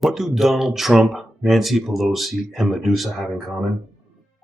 What do Donald Trump, Nancy Pelosi, and Medusa have in common?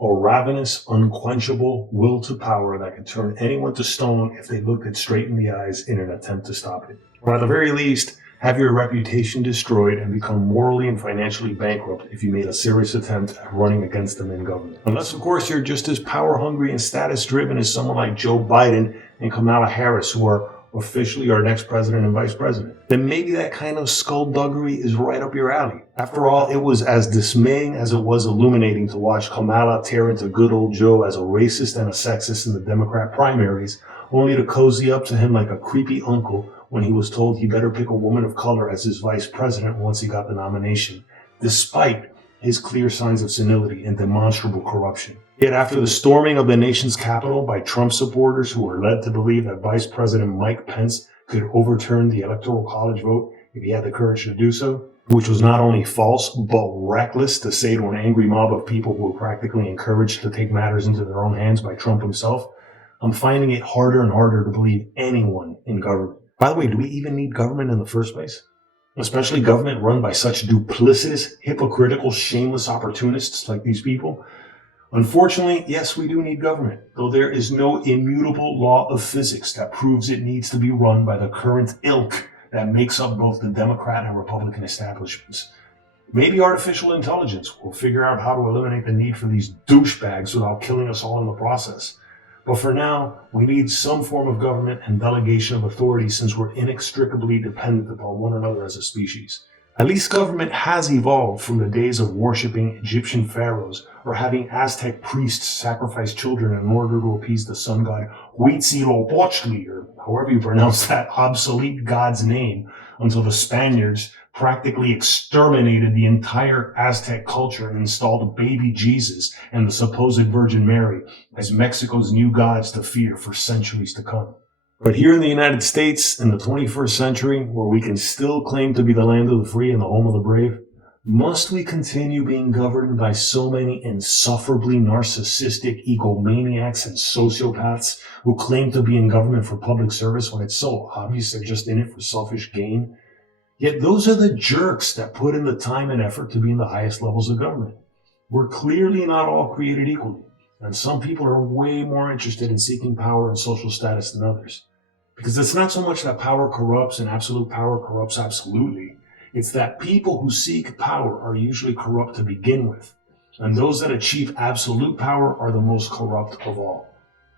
A ravenous, unquenchable will to power that could turn anyone to stone if they looked it straight in the eyes in an attempt to stop it. Or at the very least, have your reputation destroyed and become morally and financially bankrupt if you made a serious attempt at running against them in government. Unless, of course, you're just as power-hungry and status-driven as someone like Joe Biden and Kamala Harris, who are officially our next president and vice president. Then maybe that kind of skullduggery is right up your alley. After all, it was as dismaying as it was illuminating to watch Kamala tear into good old Joe as a racist and a sexist in the Democrat primaries, only to cozy up to him like a creepy uncle when he was told he better pick a woman of color as his vice president once he got the nomination, despite his clear signs of senility and demonstrable corruption. Yet after the storming of the nation's capital by Trump supporters who were led to believe that Vice President Mike Pence could overturn the Electoral College vote if he had the courage to do so, which was not only false but reckless, to say to an angry mob of people who were practically encouraged to take matters into their own hands by Trump himself, I'm finding it harder and harder to believe anyone in government. By the way, do we even need government in the first place? Especially government run by such duplicitous, hypocritical, shameless opportunists like these people? Unfortunately, yes, we do need government, though there is no immutable law of physics that proves it needs to be run by the current ilk that makes up both the Democrat and Republican establishments. Maybe artificial intelligence will figure out how to eliminate the need for these douchebags without killing us all in the process. But for now, we need some form of government and delegation of authority since we're inextricably dependent upon one another as a species. At least government has evolved from the days of worshipping Egyptian pharaohs or having Aztec priests sacrifice children in order to appease the sun god Huitzilopochtli, or however you pronounce that obsolete god's name, until the Spaniards practically exterminated the entire Aztec culture and installed baby Jesus and the supposed Virgin Mary as Mexico's new gods to fear for centuries to come. But here in the United States, in the 21st century, where we can still claim to be the land of the free and the home of the brave, must we continue being governed by so many insufferably narcissistic egomaniacs and sociopaths who claim to be in government for public service when it's so obvious they're just in it for selfish gain? Yet those are the jerks that put in the time and effort to be in the highest levels of government. We're clearly not all created equally, and some people are way more interested in seeking power and social status than others. Because it's not so much that power corrupts and absolute power corrupts absolutely. It's that people who seek power are usually corrupt to begin with, and those that achieve absolute power are the most corrupt of all.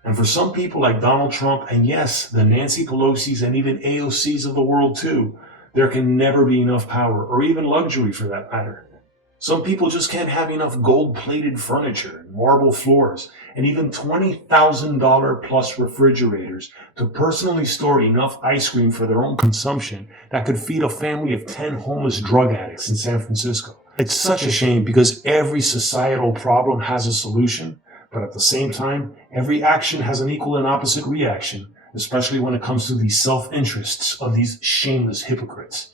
And for some people like Donald Trump, and yes, the Nancy Pelosi's and even AOC's of the world too, there can never be enough power, or even luxury for that matter. Some people just can't have enough gold-plated furniture, marble floors, and even $20,000 plus refrigerators to personally store enough ice cream for their own consumption that could feed a family of 10 homeless drug addicts in San Francisco. It's such a shame because every societal problem has a solution, but at the same time, every action has an equal and opposite reaction, especially when it comes to the self-interests of these shameless hypocrites.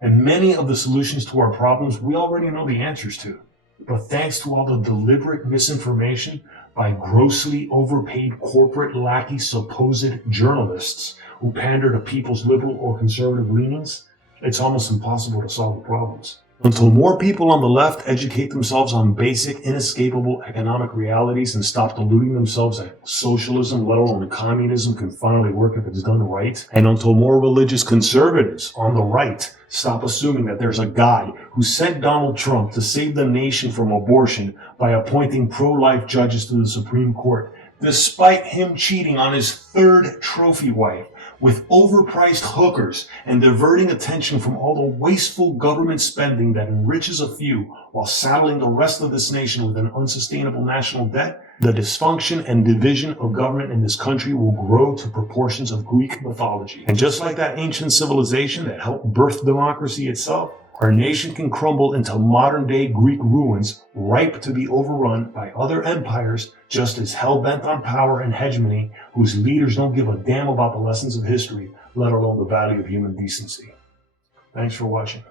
And many of the solutions to our problems we already know the answers to. But thanks to all the deliberate misinformation by grossly overpaid corporate lackey supposed journalists who pander to people's liberal or conservative leanings, it's almost impossible to solve the problems. Until more people on the left educate themselves on basic, inescapable economic realities and stop deluding themselves that socialism, let alone communism, can finally work if it's done right, and until more religious conservatives on the right stop assuming that there's a God who sent Donald Trump to save the nation from abortion by appointing pro-life judges to the Supreme Court, despite him cheating on his third trophy wife with overpriced hookers and diverting attention from all the wasteful government spending that enriches a few while saddling the rest of this nation with an unsustainable national debt, the dysfunction and division of government in this country will grow to proportions of Greek mythology. And just like that ancient civilization that helped birth democracy itself, our nation can crumble into modern-day Greek ruins, ripe to be overrun by other empires just as hell-bent on power and hegemony, whose leaders don't give a damn about the lessons of history, let alone the value of human decency. Thanks for watching.